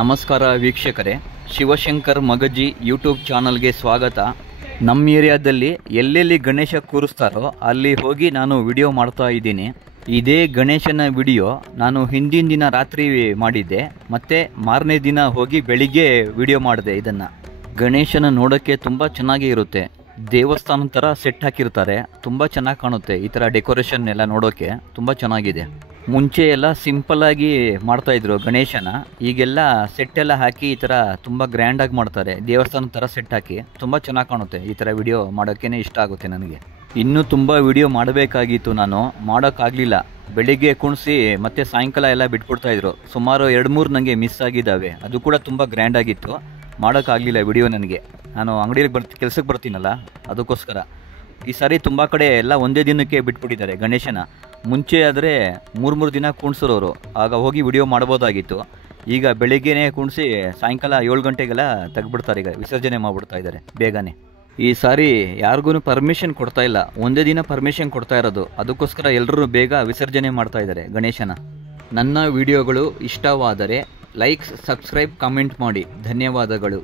ನಮಸ್ಕಾರ ವೀಕ್ಷಕರೇ, ಶಿವಶಂಕರ್ ಮಗಜಿ ಯೂಟ್ಯೂಬ್ ಚಾನಲ್ಗೆ ಸ್ವಾಗತ. ನಮ್ಮ ಏರಿಯಾದಲ್ಲಿ ಎಲ್ಲೆಲ್ಲಿ ಗಣೇಶ ಕೂರಿಸ್ತಾರೋ ಅಲ್ಲಿ ಹೋಗಿ ನಾನು ವಿಡಿಯೋ ಮಾಡ್ತಾ ಇದ್ದೀನಿ. ಇದೇ ಗಣೇಶನ ವಿಡಿಯೋ ನಾನು ಹಿಂದಿನ ದಿನ ರಾತ್ರಿ ಮಾಡಿದ್ದೆ, ಮತ್ತು ಮಾರನೇ ದಿನ ಹೋಗಿ ಬೆಳಿಗ್ಗೆ ವಿಡಿಯೋ ಮಾಡಿದೆ. ಇದನ್ನು ಗಣೇಶನ ನೋಡೋಕ್ಕೆ ತುಂಬ ಚೆನ್ನಾಗಿ ಇರುತ್ತೆ. ದೇವಸ್ಥಾನ ಥರ ಸೆಟ್ ಹಾಕಿರ್ತಾರೆ, ತುಂಬ ಚೆನ್ನಾಗಿ ಕಾಣುತ್ತೆ. ಈ ಥರ ಡೆಕೋರೇಷನ್ ಎಲ್ಲ ನೋಡೋಕ್ಕೆ ತುಂಬ ಚೆನ್ನಾಗಿದೆ. ಮುಂಚೆ ಎಲ್ಲ ಸಿಂಪಲ್ಲಾಗಿ ಮಾಡ್ತಾಯಿದ್ರು ಗಣೇಶನ, ಈಗೆಲ್ಲ ಸೆಟ್ ಎಲ್ಲ ಹಾಕಿ ಈ ಥರ ತುಂಬ ಗ್ರ್ಯಾಂಡಾಗಿ ಮಾಡ್ತಾರೆ. ದೇವಸ್ಥಾನ ಥರ ಸೆಟ್ ಹಾಕಿ ತುಂಬ ಚೆನ್ನಾಗಿ ಕಾಣುತ್ತೆ. ಈ ಥರ ವಿಡಿಯೋ ಮಾಡೋಕ್ಕೇ ಇಷ್ಟ ಆಗುತ್ತೆ ನನಗೆ. ಇನ್ನೂ ತುಂಬ ವಿಡಿಯೋ ಮಾಡಬೇಕಾಗಿತ್ತು, ನಾನು ಮಾಡೋಕ್ಕಾಗಲಿಲ್ಲ. ಬೆಳಿಗ್ಗೆ ಕುಣಿಸಿ ಮತ್ತು ಸಾಯಂಕಾಲ ಎಲ್ಲ ಬಿಟ್ಬಿಡ್ತಾಯಿದ್ರು. ಸುಮಾರು 2-3 ನನಗೆ ಮಿಸ್ ಆಗಿದ್ದಾವೆ. ಅದು ಕೂಡ ತುಂಬ ಗ್ರ್ಯಾಂಡಾಗಿತ್ತು, ಮಾಡೋಕ್ಕಾಗಲಿಲ್ಲ ವಿಡಿಯೋ ನನಗೆ. ನಾನು ಅಂಗಡಿಯಲ್ಲಿ ಕೆಲಸಕ್ಕೆ ಬರ್ತೀನಲ್ಲ, ಅದಕ್ಕೋಸ್ಕರ. ಈ ಸಾರಿ ತುಂಬ ಕಡೆ ಎಲ್ಲ ಒಂದೇ ದಿನಕ್ಕೆ ಬಿಟ್ಬಿಟ್ಟಿದ್ದಾರೆ ಗಣೇಶನ. ಮುಂಚೆ ಆದರೆ 3 ದಿನ ಕುಣಿಸೋರು, ಆಗ ಹೋಗಿ ವಿಡಿಯೋ ಮಾಡ್ಬೋದಾಗಿತ್ತು. ಈಗ ಬೆಳಿಗ್ಗೆನೇ ಕುಣಿಸಿ ಸಾಯಂಕಾಲ 7 ಗಂಟೆಗೆಲ್ಲ ತೆಗ್ಬಿಡ್ತಾರೆ. ಈಗ ವಿಸರ್ಜನೆ ಮಾಡಿಬಿಡ್ತಾ ಇದ್ದಾರೆ ಬೇಗನೆ. ಈ ಸಾರಿ ಯಾರಿಗೂ ಪರ್ಮಿಷನ್ ಕೊಡ್ತಾ ಇಲ್ಲ, ಒಂದೇ ದಿನ ಪರ್ಮಿಷನ್ ಕೊಡ್ತಾ ಇರೋದು. ಅದಕ್ಕೋಸ್ಕರ ಎಲ್ಲರೂ ಬೇಗ ವಿಸರ್ಜನೆ ಮಾಡ್ತಾ ಇದ್ದಾರೆ ಗಣೇಶನ. ನನ್ನ ವಿಡಿಯೋಗಳು ಇಷ್ಟವಾದರೆ ಲೈಕ್ಸ್, ಸಬ್ಸ್ಕ್ರೈಬ್, ಕಾಮೆಂಟ್ ಮಾಡಿ. ಧನ್ಯವಾದಗಳು.